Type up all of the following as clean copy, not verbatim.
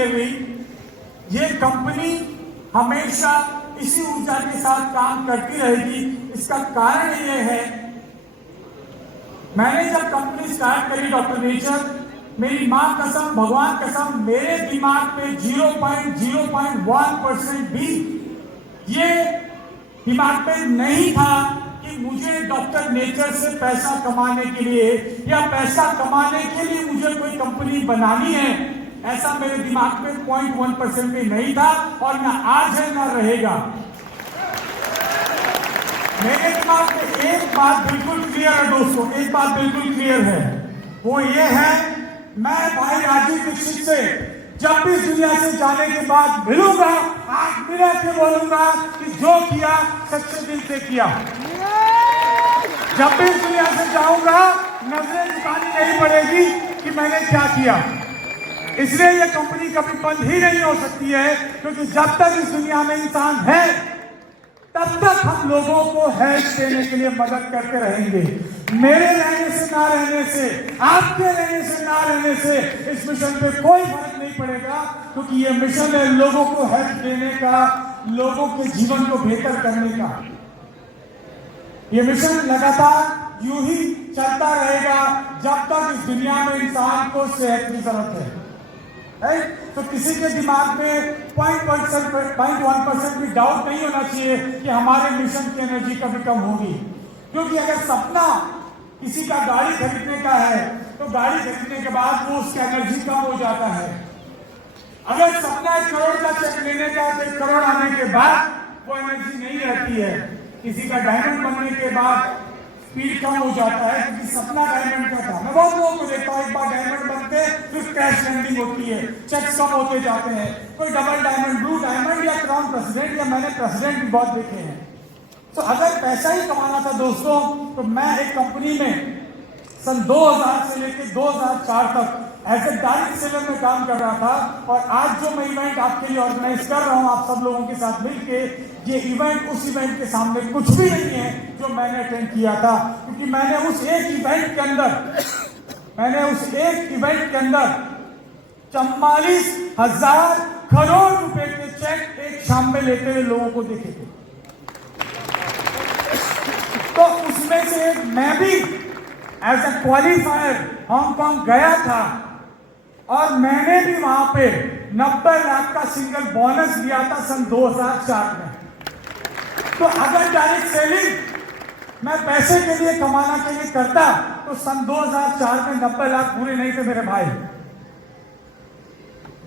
लिए हुई। ये कंपनी हमेशा इसी ऊर्जा के साथ काम करती रहेगी। इसका कारण ये है, मैंने जब कंपनी स्टार्ट करी डॉक्टर नेचर, मेरी मां कसम, भगवान कसम, मेरे दिमाग में 0.01% भी ये दिमाग में नहीं था कि मुझे डॉक्टर नेचर से पैसा कमाने के लिए या पैसा कमाने के लिए मुझे कोई कंपनी बनानी है। ऐसा मेरे दिमाग में 0.1% भी नहीं था और ना आज है ना रहेगा। मेरे दिमाग में एक बात बिल्कुल क्लियर है दोस्तों, एक बात बिल्कुल क्लियर है, वो ये है, मैं भाई राजीव दीक्षित से जब भी दुनिया से जाने के बाद मिलूंगा, आज मिला के बोलूंगा कि जो किया सच्चे दिल से किया। जब भी इस दुनिया से जाऊंगा, नजरें झुकानी नहीं पड़ेगी कि मैंने क्या किया। इसलिए ये कंपनी कभी बंद ही नहीं हो सकती है, क्योंकि जब तक इस दुनिया में इंसान है तब तक हम लोगों को हेल्प देने के लिए मदद करते रहेंगे। मेरे रहने से ना रहने से, आपके रहने से ना रहने से इस मिशन पे कोई फर्क नहीं पड़ेगा, क्योंकि ये मिशन है लोगों को हेल्प देने का, लोगों के जीवन को बेहतर करने का। ये मिशन लगातार यूं ही चलता रहेगा जब तक इस दुनिया में इंसान को सेहत की जरूरत है। तो किसी के दिमाग में 0.1% भी डाउट नहीं होना चाहिए कि हमारे मिशन की एनर्जी कभी कम होगी। क्योंकि अगर सपना किसी का गाड़ी खरीदने का है तो गाड़ी खरीदने के बाद वो उसका एनर्जी कम हो जाता है। अगर सपना 1 करोड़ का चेक लेने का, 1 करोड़ आने के बाद वो एनर्जी नहीं रहती है। किसी का डायमंड बनने के बाद स्पीड कम हो जाता है, क्योंकि सपना डायमंड का था। मैं बहुत लोगों को देखता हूं, एक बार डायमंड बनते फिर क्रैश लैंडिंग होती है, चेक्स कम होते जाते हैं। कोई डबल डायमंड, ब्लू डायमंड या क्राउन प्रेसिडेंट, या मैंने प्रेसिडेंट भी बहुत देखे हैं। तो अगर पैसा ही कमाना था दोस्तों, तो मैं एक कंपनी में सन 2000 से लेकर 2004 तक एज ए डायरेक्ट सेलर में काम कर रहा था। और आज जो मैं इवेंट आपके लिए ऑर्गेनाइज कर रहा हूं आप सब लोगों के साथ मिलकर, ये इवेंट उस इवेंट के सामने कुछ भी नहीं है जो मैंने अटेंड किया था। क्योंकि मैंने उस एक इवेंट के अंदर 44,000 करोड़ रुपए के चेक एक शाम में लेते हुए लोगों को देखे थे। तो उसमें से मैं भी एज ए क्वालिफायर हांगकांग गया था और मैंने भी वहां पे 90 लाख का सिंगल बोनस लिया था सन 2004 में। तो अगर डायरेक्ट सेलिंग मैं पैसे के लिए कमाना के लिए करता तो सन 2004 में 90 लाख पूरे नहीं थे मेरे भाई।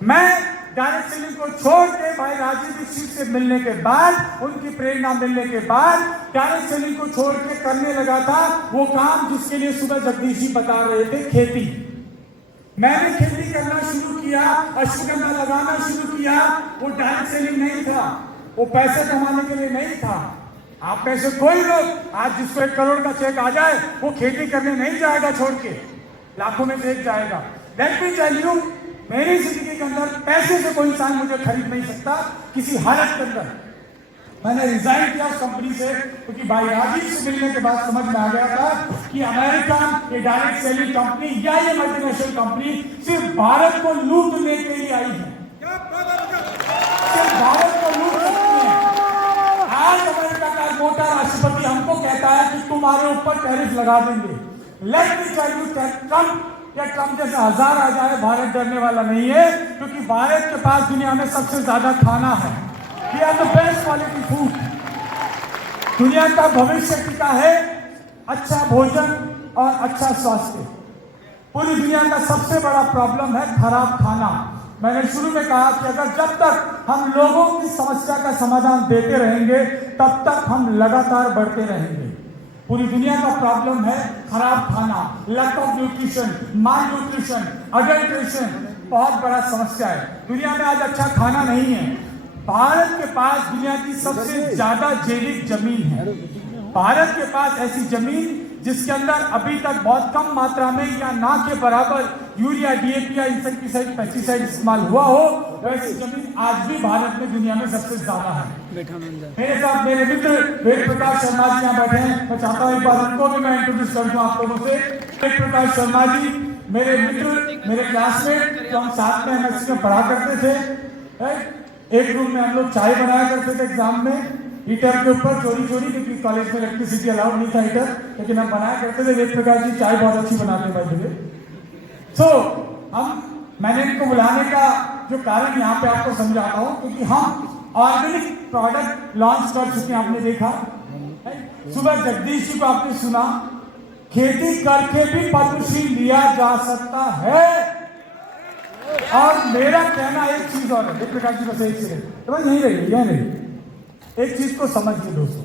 मैं डायरेक्ट सेलिंग को छोड़ के भाई राजीव दीक्षित से मिलने के बाद, उनकी प्रेरणा मिलने के बाद डायरेक्ट सेलिंग को छोड़ के करने लगा था वो काम जिसके लिए सुबह जगदीश जी बता रहे थे, खेती। मैंने खेती करना शुरू किया, अश्वगंधा लगाना शुरू किया। वो डायरेक्ट सेलिंग नहीं था, वो पैसे कमाने के लिए नहीं था। आप में से कोई लोग आज जिसको 1 करोड़ का चेक आ जाए वो खेती करने नहीं जाएगा छोड़ के, लाखों में से एक जाएगा। लेट मी टेल यू, मेरी जिंदगी के अंदर पैसे से कोई इंसान मुझे खरीद नहीं सकता किसी हालत के अंदर। मैंने रिजाइन किया उस कंपनी से, क्योंकि भाई राजीव से मिलने के बाद समझ में आ गया था कि अमेरिकन ये डायरेक्ट सेलिंग कंपनी या ये मल्टीनेशनल कंपनी सिर्फ भारत को लूटने के लिए आई है, सिर्फ भारत को लूट सकती है। आज अमेरिका का मोटा राष्ट्रपति हमको कहता है कि तुम्हारे ऊपर टैरिफ लगा देंगे। Let me tell you, Trump जैसे 1000 आ जाए, भारत डरने वाला नहीं है, क्योंकि भारत के पास दुनिया में सबसे ज्यादा खाना है। We are the best quality food। दुनिया का भविष्य टिका है अच्छा भोजन और अच्छा स्वास्थ्य। पूरी दुनिया का सबसे बड़ा प्रॉब्लम है खराब खाना। मैंने शुरू में कहा कि अगर जब तक हम लोगों की समस्या का समाधान देते रहेंगे तब तक हम लगातार बढ़ते रहेंगे। पूरी दुनिया का प्रॉब्लम है खराब खाना, lack of nutrition, malnutrition, adulteration, बहुत बड़ा समस्या है। दुनिया में आज अच्छा खाना नहीं है। भारत के पास दुनिया की सबसे ज्यादा जैविक जमीन है। भारत के पास ऐसी जमीन जिसके अंदर अभी तक बहुत कम मात्रा में या ना के बराबर यूरिया, डीएपी या इंसेक्टिसाइड, पेस्टिसाइड इस्तेमाल हुआ हो, वैसी जमीन आज भी भारत में दुनिया में सबसे ज्यादा है। मेरे साथ मेरे मित्र वेद प्रकाश शर्मा जी यहाँ बैठे हैं। मैं चाहता हूँ एक बार उनको भी मैं इंट्रोड्यूस कर दूं आप लोगों से। वेद प्रकाश शर्मा जी मेरे मित्र, मेरे क्लासमेट जो हम साथ में एमएससी में पढ़ा करते थे, एक रूम में हम लोग चाय बनाया करते थे एग्जाम में हीटर के ऊपर चोरी चोरी, क्योंकि कॉलेज में इलेक्ट्रिसिटी अलाउड नहीं था हीटर, लेकिन हम बनाया करते थे। वेद प्रकाश जी चाय बहुत अच्छी बनाते हैं भाई मुझे। सो मैंने इनको बुलाने का जो कारण यहाँ पे आपको समझाता हूँ, क्योंकि हम ऑर्गेनिक प्रोडक्ट लॉन्च कर चुके हैं। आपने देखा सुबह जगदीश जी को आपने सुना, खेती करके भी पद्मश्री लिया जा सकता है। और मेरा कहना एक चीज और है, प्रकाश जी बस एक सेकंड, तो यही रही, एक चीज को समझिए दोस्तों,